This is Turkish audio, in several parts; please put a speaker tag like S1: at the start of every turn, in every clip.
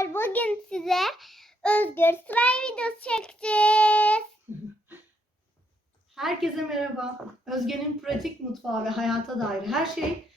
S1: arkadaşlar. Bugün size Özgür Slime videosu çekeceğiz.
S2: Herkese merhaba. Özge'nin pratik mutfağı ve hayata dair her şey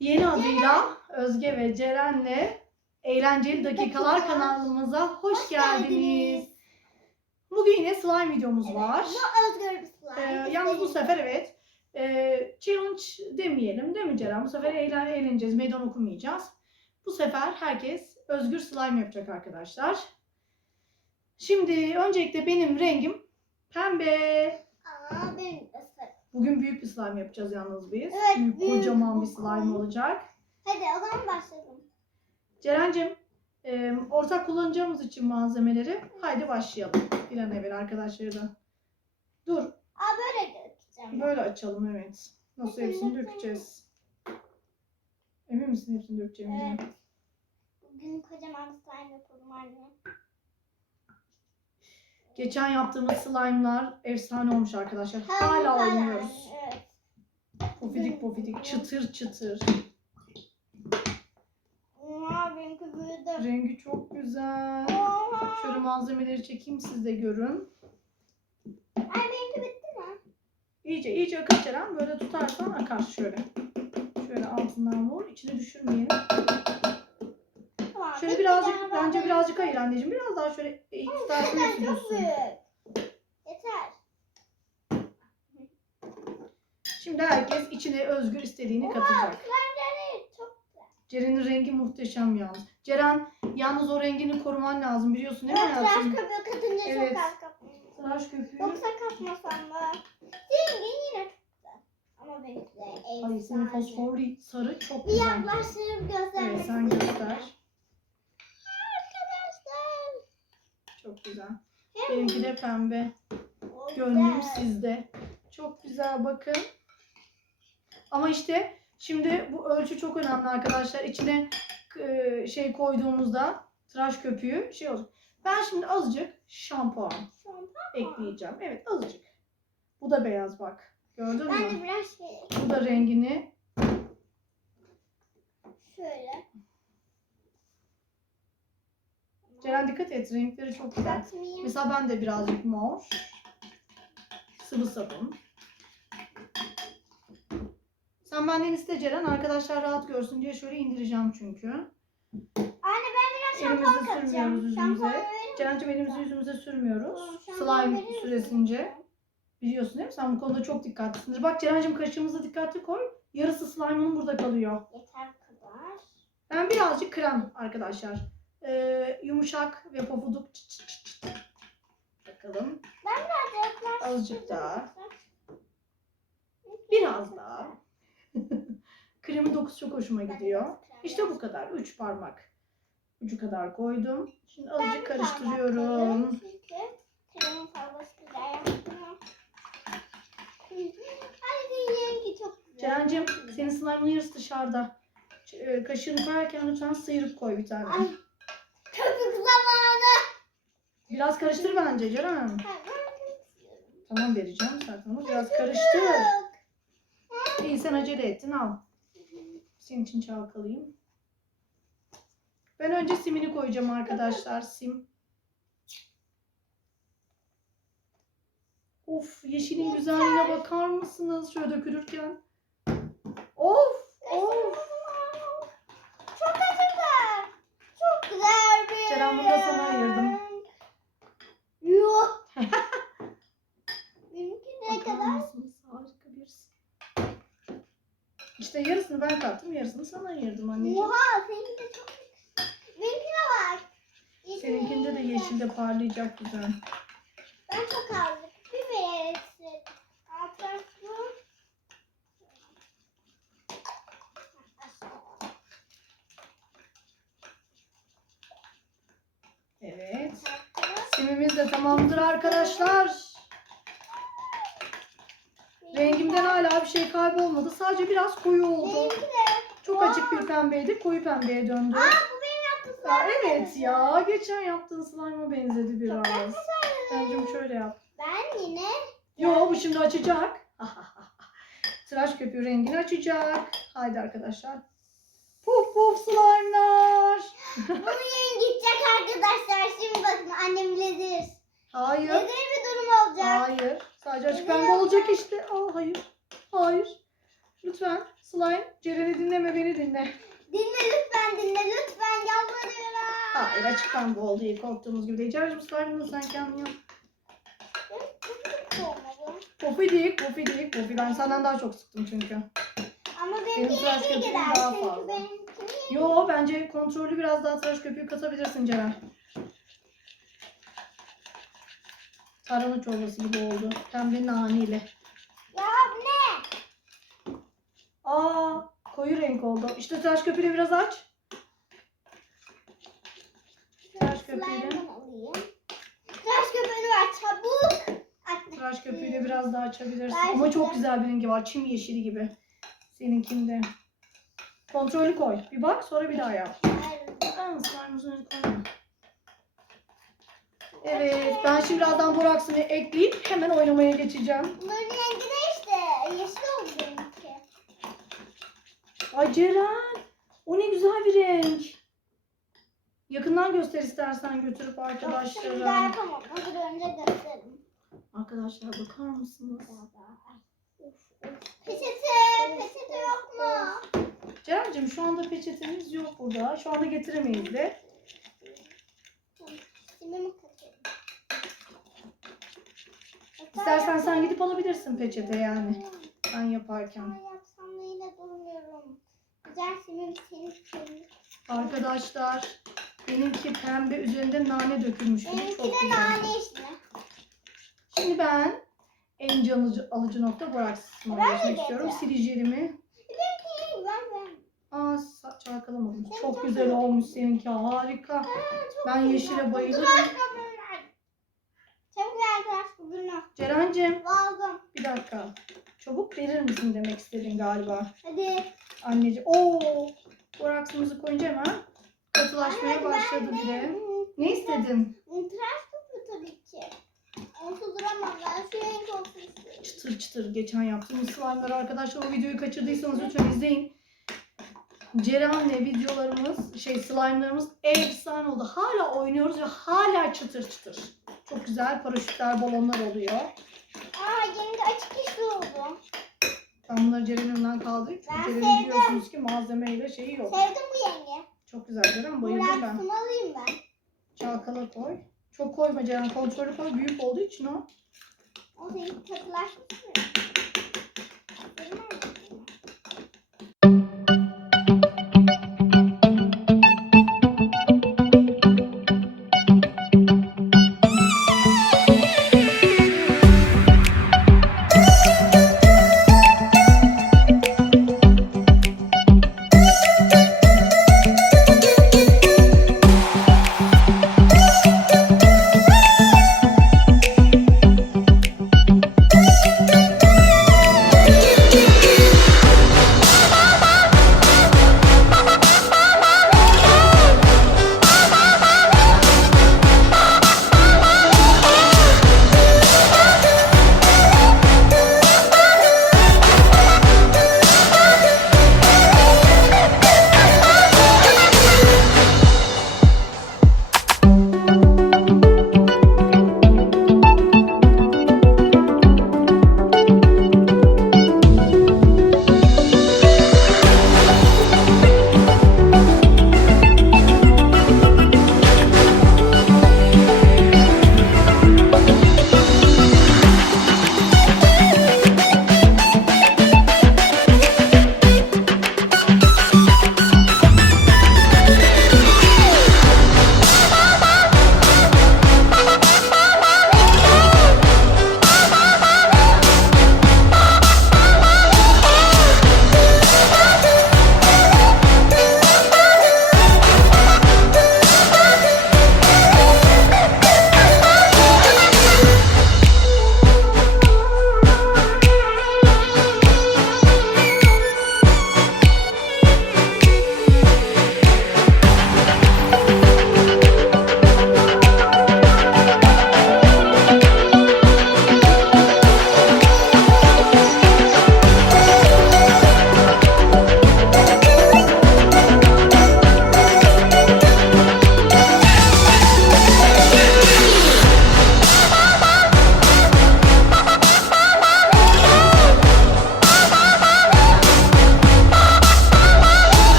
S2: yeni adıyla Özge ve Ceren'le Eğlenceli Dakikalar
S1: Dakikalar.
S2: kanalımıza hoş,
S1: Hoş
S2: geldiniz.
S1: geldiniz.
S2: Bugün yine slime videomuz var.
S1: Bu Özgür slime.
S2: Ee, yalnız bu sefer evet e, challenge demeyelim değil mi Ceren? Bu sefer eğlen, eğleneceğiz, meydan okumayacağız. Bu sefer herkes özgür slime yapacak arkadaşlar. Şimdi öncelikle benim rengim pembe.
S1: Aa, benim.
S2: Bugün büyük bir slime yapacağız yalnız biz.
S1: Evet,
S2: büyük,
S1: büyük.
S2: kocaman bir slime olacak.
S1: Hadi o zaman başlayalım.
S2: Ceren'cim e, ortak kullanacağımız için malzemeleri haydi başlayalım. Bir an evvel arkadaşları da. Dur
S1: Aa böyle dökeceğim.
S2: böyle açalım evet. Nasıl hepsini dökeceğiz? Emin misin hepsini dökeceğimize?
S1: Evet. Bugün kocaman bir slime yapalım anne.
S2: Geçen yaptığımız slime'lar efsane olmuş arkadaşlar. Hala oynuyoruz.
S1: Evet.
S2: Pofidik pofidik çıtır çıtır.
S1: Aa, benimki büyüdü.
S2: Rengi çok güzel.
S1: Oha.
S2: Şöyle malzemeleri çekeyim siz de görün.
S1: Ay benimki bitti mi?
S2: İyice iyice akar Ceren. Böyle tutarsan akar şöyle. Şöyle altından vur. İçine düşürmeyelim. Şöyle birazcık bence birazcık hayır anneciğim. Biraz daha şöyle
S1: Yeter çok
S2: sürüyorsun.
S1: Yeter.
S2: Şimdi herkes içine özgür istediğini katacak. Ceren'in rengi muhteşem yalnız. Ceren yalnız o rengini koruman lazım biliyorsun değil mi
S1: Evet, tıraş
S2: hayatım?
S1: köpüğü katınca
S2: Evet.
S1: çok az kapıyor.
S2: Tıraş köpüğü.
S1: Yoksa katmasam da. Zengin yine güzel. Ama benimki de
S2: Ay senin fosforlu sarı çok
S1: Bir
S2: güzel.
S1: yaklaştırıp göstermek
S2: Evet sen göster. Çok güzel. Benimki de pembe. Gönlüm sizde. Çok güzel bakın. Ama işte şimdi bu ölçü çok önemli arkadaşlar. İçine e, şey koyduğumuzda tıraş köpüğü şey olur. Ben şimdi azıcık şampuan
S1: Şampuan.
S2: ekleyeceğim. Evet azıcık. Bu da beyaz bak. Gördün
S1: Ben
S2: mü?
S1: de biraz şey
S2: Bu da rengini
S1: şöyle
S2: Ceren dikkat et renkleri çok güzel. Mesela ben de birazcık mor. Sıvı sabun. Sen benden iste Ceren. Arkadaşlar rahat görsün diye şöyle indireceğim çünkü.
S1: Anne ben biraz şampuan
S2: Elimizi
S1: katacağım.
S2: sürmüyoruz
S1: Şampuan
S2: yüzümüze.
S1: verir misin?
S2: Ceren'cim elimizi yüzümüze sürmüyoruz.
S1: Şampuan verir
S2: Slime
S1: misin?
S2: süresince. Biliyorsun değil mi? Sen bu konuda çok dikkatlisindir. Bak Ceren'cim kaşığımızı dikkatli koy. Yarısı slime'ın burada kalıyor.
S1: Yeter bu kadar.
S2: Ben birazcık krem arkadaşlar. Ee, yumuşak ve pofuduk. Çıt çıt çıt çıt. Bakalım.
S1: Biraz yaklaştırdım.
S2: Azıcık daha. Biraz daha. Kremin dokusu çok hoşuma gidiyor. İşte bu kadar. Üç parmak ucu kadar koydum. Şimdi azıcık karıştırıyorum.
S1: Kremin fazlası güzel yaptım.
S2: Ceren'cim senin slime'ın yarısı dışarıda. E, Kaşığını koyarken lütfen sıyırıp koy bir tane.
S1: Ay.
S2: Biraz karıştır bence Ceren.
S1: Ha, ben istiyorum.
S2: Tamam vereceğim zaten ama biraz karıştır. İyi sen acele ettin al. Senin için çalkalayayım. Ben önce simini koyacağım arkadaşlar. Sim. Of yeşilin güzelliğine bakar mısınız şöyle dökülürken? Of of.
S1: Çok güzel. Çok güzel bir
S2: Ceren, bunu da sana ayırdım.
S1: Yuh. Benimki ne
S2: Bakar
S1: kadar?
S2: mısınız? Harika bir İşte yarısını ben kattım, yarısını sana ayırdım anneciğim.
S1: Oha seninki de çok Benimkine bak.
S2: Seninkinde de yeşilde parlayacak güzel.
S1: Ben çok aldım. Bir verirsin. Altlar.
S2: Evet. Simimiz de tamamdır arkadaşlar. Rengimden hala bir şey kaybolmadı. Sadece biraz koyu oldu.
S1: Benimki de.
S2: Çok açık bir pembeydi. Koyu pembeye döndü.
S1: Aa bu benim yaptığım
S2: Ya
S1: slime
S2: evet ya. Geçen yaptığın slime'a benzedi biraz.
S1: güzel.
S2: Bence şöyle yap.
S1: Ben yine
S2: Yo bu şimdi açacak. Tıraş köpüğü rengini açacak. Haydi arkadaşlar. Puf puf slime'lar.
S1: bunu yiyin gidecek arkadaşlar şimdi bakın annem ledir.
S2: Hayır.
S1: Ledir bir durum olacak.
S2: Hayır. Sadece açık pembe olacak işte. Aa, hayır. Hayır. Lütfen. Slime. Ceren'i dinleme beni dinle.
S1: Dinle lütfen dinle lütfen yalvarıyorum.
S2: Hayır açık pembe oldu iyi korktuğumuz gibi değil. Ceren'cim slime'ını sanki anlıyor.
S1: Hiç olmadı.
S2: Pofi değil, Pofi. Ben senden daha çok sıktım çünkü.
S1: Ama
S2: Benim tıraş
S1: iyi
S2: köpüğüm
S1: gider.
S2: daha
S1: Çünkü
S2: fazla.
S1: benimki
S2: Yo bence kontrollü biraz daha tıraş köpüğü katabilirsin Ceren. Tarhana çorbası gibi oldu. Pembe naneli.
S1: Ya bu ne?
S2: Aa koyu renk oldu. İşte tıraş köpüğünü biraz aç. Tıraş
S1: alayım. Tıraş köpüğünü ver çabuk.
S2: Tıraş köpüğüyle biraz daha açabilirsin. Ama çok güzel bir rengi var. Çim yeşili gibi. Seninkinde. Kontrollü koy. Bir bak sonra bir daha yap. Slime. Evet, ben şimdi birazdan boraksını ekleyip hemen oynamaya geçeceğim.
S1: Bunların rengi de işte. Yeşil oldu benimki.
S2: Ay Ceren, o ne güzel bir renk. Yakından göster istersen götürüp
S1: Şimdi daha
S2: arkadaşlara.
S1: yapamam. Hazır önce gösteririm.
S2: Arkadaşlar bakar mısınız?
S1: Peçete. Peçete yok mu?
S2: Ceren'cim şu anda peçetemiz yok burada. Şu anda getiremeyiz de.
S1: Şimdi mi kaçayım?
S2: İstersen sen gidip alabilirsin peçete yani. Ben yaparken.
S1: Ama yapsam da yine durmuyorum. Senin senin.
S2: Arkadaşlar benimki pembe üzerinde nane dökülmüş
S1: Benimki
S2: çok
S1: de
S2: güzel.
S1: nane işte.
S2: Şimdi ben en can alıcı, alıcı nokta
S1: de
S2: geçmek istiyorum.
S1: geçeceğim.
S2: Sileceğimi.
S1: İyi, Ben ben.
S2: Aa çalkalamadım. Çok güzel olmuş seninki. Harika.
S1: Çok
S2: Ben yeşile bayılırım.
S1: Tıraş köpüğünü ver. Çabuk köpüğünü.
S2: Ceren'cim
S1: Lazım.
S2: bir dakika. Çabuk verir misin demek istedin galiba.
S1: Hadi.
S2: Anneciğim. Oo. Boraksımızı koyunca hemen katılaşmaya başladı
S1: ben
S2: bile. Ne istedin?
S1: Tıraş köpüğü tabii ki. Onsuz duramam ben. Olsun istiyorum.
S2: Çıtır çıtır geçen yaptığımız slime'ları arkadaşlar o videoyu kaçırdıysanız lütfen izleyin. Ceren'le videolarımız, şey slime'larımız efsane oldu. Hala oynuyoruz ve hala çıtır çıtır. Çok güzel paraşütler, balonlar oluyor.
S1: Aa yeni de açık işli oldu.
S2: Ben bunları kaldırayım. Çünkü
S1: Ben
S2: Ceren'in
S1: sevdim.
S2: biliyorsunuz ki malzemeyle şeyi yok.
S1: Sevdim bu yenge.
S2: Çok güzel Ceren bayıldım ben.
S1: Bıraksın alayım ben.
S2: Çalkala koy. Çok koyma Ceren kontrolü koy. Büyük olduğu için o.
S1: O senin katılaşmış mı?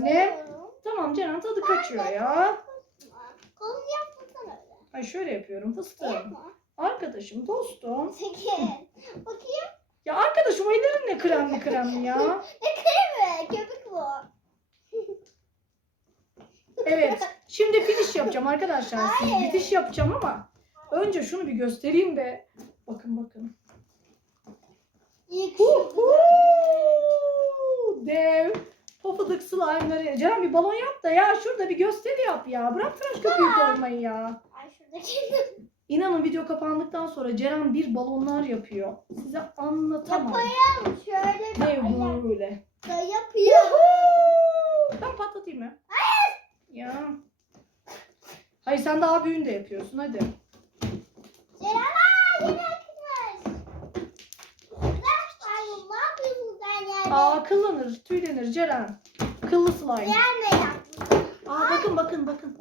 S2: Tane. Tamam Ceren tadı kaçıyor ya.
S1: Kolunu yapmasana öyle.
S2: Ay şöyle yapıyorum fıstığım.
S1: Yapma.
S2: Arkadaşım, dostum.
S1: Sekiz. Bakayım.
S2: Ya arkadaşım o ellerin ne kremli kremli ya.
S1: Evet, köpük bu.
S2: Evet. Şimdi finish yapacağım arkadaşlar. Siz
S1: Hayır.
S2: bitiş yapacağım ama önce şunu bir göstereyim de. Bakın bakın.
S1: Güzel.
S2: Dev. Pofuduk slime'ları. Ceren bir balon yap da ya. Şurada bir gösteri yap ya. Bırak tıraş köpüğü koymayı ya.
S1: Ay şuradaki
S2: İnanın video kapandıktan sonra Ceren bir balonlar yapıyor. Size anlatamam.
S1: yapayım. Şöyle bir
S2: Dev
S1: ayak
S2: böyle.
S1: da yapıyor.
S2: Ben patlatayım mı? Hayır. Ya. Hayır sen daha büyüğünü de yapıyorsun hadi.
S1: Ceren aa yine akılmış. Güzel Ay, ne yapıyorsun sen yani?
S2: Aa kıllanır, tüylenir Ceren. Kıllı slime.
S1: Gelme yaptın.
S2: Aa bakın bakın bakın.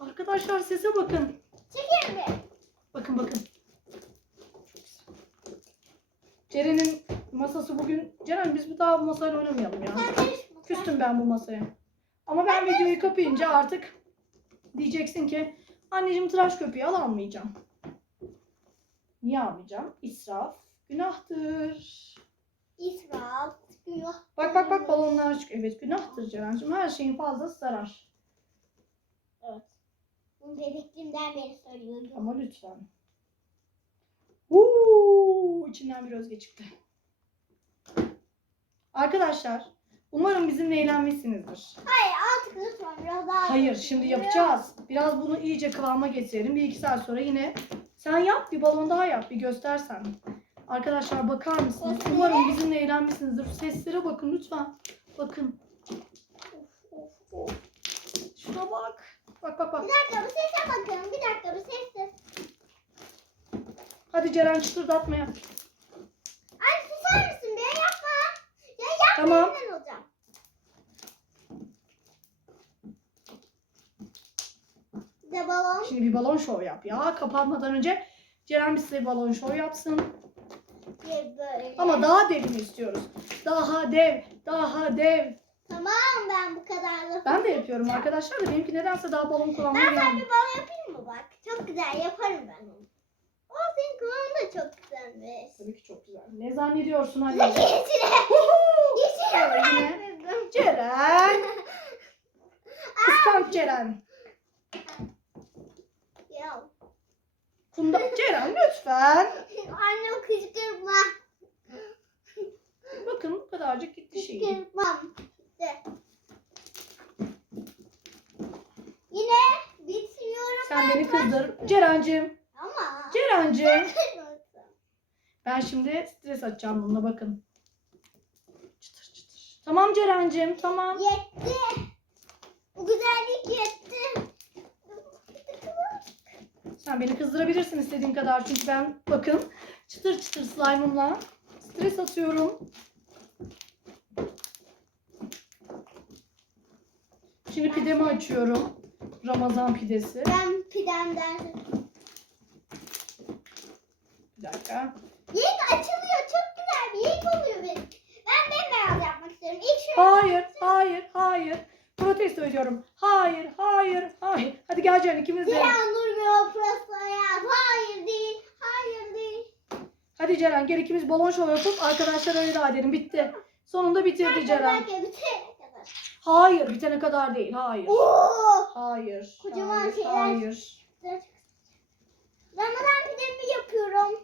S2: Arkadaşlar sese bakın.
S1: Çekil bir.
S2: Bakın bakın. Ceren'in masası bugün... Ceren biz bir daha bu masayla oynamayalım ya. Küstüm ben bu masaya. Ama ben videoyu kapayınca artık diyeceksin ki anneciğim tıraş köpüğü al almayacağım. Niye almayacağım? İsraf günahtır.
S1: Günah.
S2: Bak bak bak balonlar çık. Evet günahtır Ceren'cim. Her şeyin fazlası zarar.
S1: Bunu bebekliğimden beri söylüyorum.
S2: Ama lütfen. Uuu, içinden bir özge çıktı. Arkadaşlar umarım bizimle eğlenmişsinizdir.
S1: Hayır artık lütfen biraz daha.
S2: Hayır şimdi yapacağız. Biraz bunu iyice kıvama getirelim. Bir iki saat sonra yine sen yap bir balon daha yap bir göstersen. Arkadaşlar bakar mısınız? Umarım bizimle eğlenmişsinizdir. Seslere bakın lütfen. Bakın. Of, of. Şuna bak. Bak bak bak.
S1: Bir dakika bir sese bakın. Bir dakika bir sessiz.
S2: Hadi Ceren çıtırdatma yap.
S1: Ay susar mısın be yapma. Ya yapma
S2: Tamam.
S1: elinden olacağım. Bir de balon.
S2: Şimdi bir balon şov yap ya. Kapanmadan önce Ceren bir size balon şov yapsın.
S1: Böyle.
S2: Ama daha devini istiyoruz. Daha dev, daha dev.
S1: Tamam ben bu kadarlık.
S2: Ben de yapıyorum arkadaşlar da benimki nedense daha balon kullanmayı
S1: Ben sana bir balon yapayım mı bak? Çok güzel yaparım ben onu. O senin kıvamın da çok güzelmiş.
S2: Tabii ki çok güzel. Ne zannediyorsun!
S1: İçine
S2: Evet, yine.
S1: bıraktırdım.
S2: Ceren. Kıskanç Ceren.
S1: Ya.
S2: Funda Ceren lütfen.
S1: Anne kışkırtma.
S2: Bakın bu kadarcık gitti şey.
S1: Kışkırtmam. De. Yine bitmiyorum
S2: Sen beni kızdır. Ceren'cim.
S1: ama.
S2: Ceren'cim. Ben şimdi stres atacağım bununla bakın. Çıtır çıtır. Tamam Ceren'cim tamam.
S1: Yetti. Bu güzellik yetti.
S2: Sen beni kızdırabilirsin istediğin kadar çünkü ben bakın çıtır çıtır slime'ımla stres atıyorum. Şimdi pidemi açıyorum. Ramazan pidesi.
S1: Ben pidemden.
S2: Bir dakika.
S1: Yek açılıyor. Çok güzel bir yek oluyor benim. Ben bembeyaz yapmak istiyorum. İlk şöyle.
S2: Hayır, hayır, hayır. Protesto ediyorum. Hayır, hayır, hayır. Hadi gel Ceren ikimiz de.
S1: Dilan durmuyor pırasaya. Hayır değil. Hayır değil.
S2: Hadi Ceren gel ikimiz balon şov yapıp arkadaşlara veda edelim. Bitti. Sonunda bitirdi Ceren.
S1: Belki bitene kadar.
S2: Hayır, bitene kadar değil. Hayır.
S1: Oo!
S2: Hayır.
S1: Kocaman
S2: hayır,
S1: şeyler.
S2: Hayır.
S1: Ramazan pidemi yapıyorum.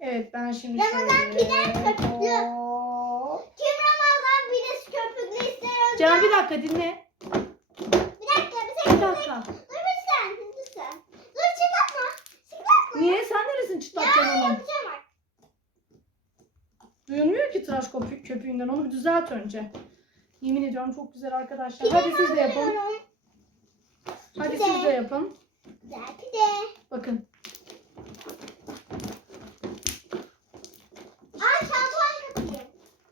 S2: Evet ben şimdi
S1: Ramazan pidem köpüklü.
S2: Hop.
S1: Kim Ramazan pidesi köpüklü ister
S2: Ceren bir dakika dinle.
S1: Bir dakika bir
S2: Bir
S1: dakika.
S2: dakika.
S1: Dur lütfen. Lütfen. Dur çıkartma. Çıkartma.
S2: Niye? Sen neresin
S1: Ya
S2: çıtlatacaksın onu?
S1: yapacağım.
S2: Duyulmuyor ki tıraş köpü- köpüğünden. Onu bir düzelt önce. Yemin ediyorum çok güzel arkadaşlar. Hadi siz de yapın. Hadi siz de yapın.
S1: Güzel pide.
S2: Bakın.
S1: Aa şampuan katayım.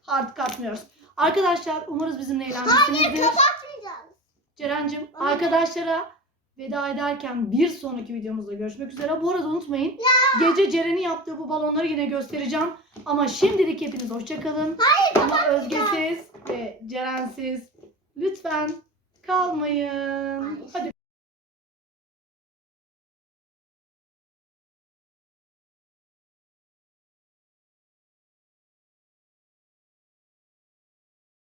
S2: Artık atmıyoruz. Arkadaşlar umarız bizimle
S1: Hayır
S2: eğlenmişsinizdir.
S1: kapatmayacağız.
S2: Ceren'cim arkadaşlara veda ederken bir sonraki videomuzda görüşmek üzere. Bu arada unutmayın. Gece Ceren'in yaptığı bu balonları yine göstereceğim. Ama şimdilik hepiniz hoşçakalın. Ama Özgesiz ve Cerensiz lütfen kalmayın.